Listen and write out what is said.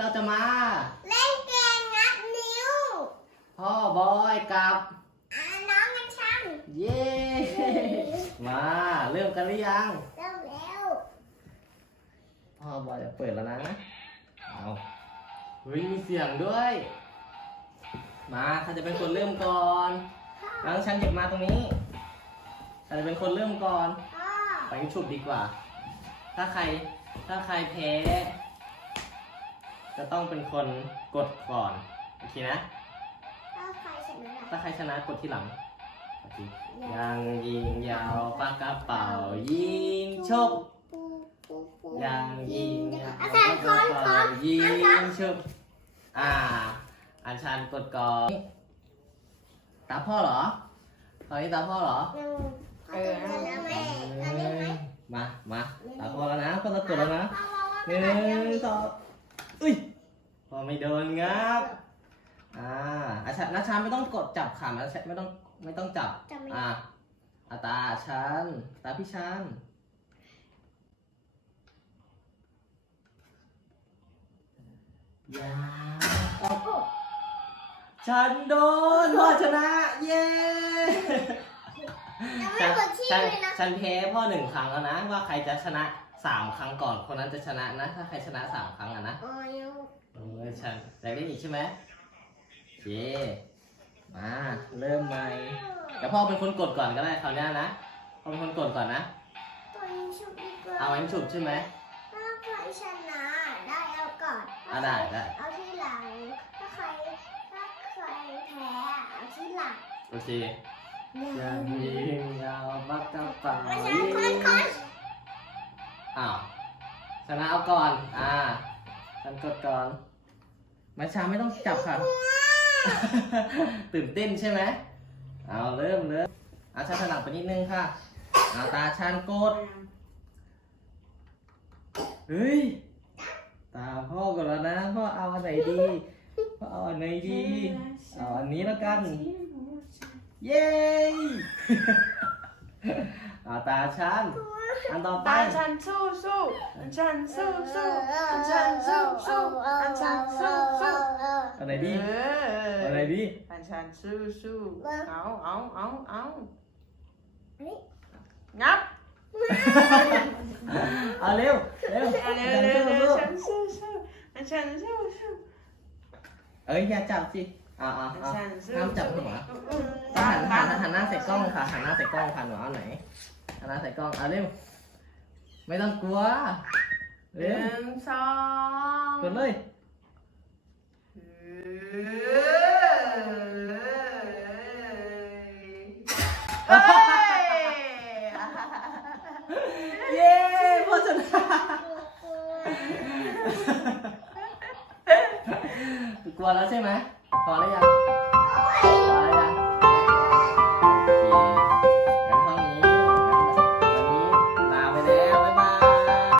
เราจะมา เล่นเกมงัดนิ้ว พ่อบอยกับอ่าน้องกันช่างเย้มาเริ่มกันหรือยัง เร็วเร็วพ่อบอยจะเปิดแล้วนะ เอาเฮ้ยมีเสียงด้วย มาใครจะเป็นคนเริ่มก่อนน้องฉันหยิบมาตรงนี้ใครจะเป็นคนเริ่มก่อน พ่อไปฉุบดีกว่า ถ้าใครถ้าใครแพ้ จะต้องเป็นคนกดก่อน โอเคนะ ถ้าใครชนะถ้าใครชนะกดที่หลัง โอเค ยังยิงยาวปากกระเป๋า ยิงชก ปูปูปูยังยิงยาวอาปาจารกย์กคระอนคอเป๋านยิงชก อ่าอัญชันกดก่อน ตาพ่อเหรอตอนนี้ตาพ่อเหรอหนึ่งขอตื่นกันแล้วแม่ตอนนี้ไหมมา มาตาพ่อแล้วนะพ่อจะกดแล้วนะพ่อบอกว่าหนึ่งสองอุ้ย พอไม่โดนงับ อ่าอาชานาชาไม่ต้องกดจับขานะไม่ต้องไม่ต้องจับจะไม่อ่าอาตาชันตาพี่ชันยาฉันโดนพ่อชนะ เย้ยังไม่กดชื่อฉันเลยนะ ฉันแพ้พ่อหนึ่งครั้งแล้วนะว่าใครจะชนะ สามครั้งก่อนคนนั้นจะชนะนะ ถ้าใครชนะสามครั้งอะนะโอ้ยเออฉันอยากเล่นอีกใช่ไหมโอเคมาเริ่มใหม่แต่พ่อเป็นคนกดก่อนก็ได้คราวหน้านะพ่อเป็นคนกดก่อนนะตัวยิงชุบดีกว่าเอาไว้ฉุบใช่ไหมถ้าใครชนะได้เอาก่อนอะได้ได้เอาที่หลัง ถ้าใครถ้าใครแพ้เอาที่หลังโอเคยังยิงยาวบักกระเป๋า ไม่ใช่ ยิ คนคน อ้าว ชนะเอาก่อน อ่า ฉันกดก่อนมาชาไม่ต้องจับค่ะ ตื่นเต้นใช่ไหมเอาเริ่มเริ่มเอาชาถนัดไปนิดนึงค่ะเอาตาชันกด เฮ้ย ตาพ่อก่อนแล้วนะ พ่อเอาอันไหนดี พ่อเอาอันไหนดี เอาอันนี้แล้วกัน เย้เอาตาฉันอันต่อไปตาฉันสู้สู้อันฉันสู้สู้อันฉันสู้สู้อันฉันสู้สู้อันไหนดีอันไหนดีอันฉันสู้สู้เอาเอาเอาเอางับเอาเร็วเร็วอันฉันสู้สู้อันฉันสู้สู้เอ้ยอย่าจับสิอ่าอ่าอ่ามจับหัว หันหันหันหน้าใส่กล้องค่ะหันหน้าใส่กล้องค่ะหนูเอาไหนหันหน้าใส่กล้องเอาเร็วไม่ต้องกลัวหเร็วนึ่งสองกดเลย เฮ้ยเย้พ่อชนะกลัวแล้วใช่ไหมพอแล้วยัง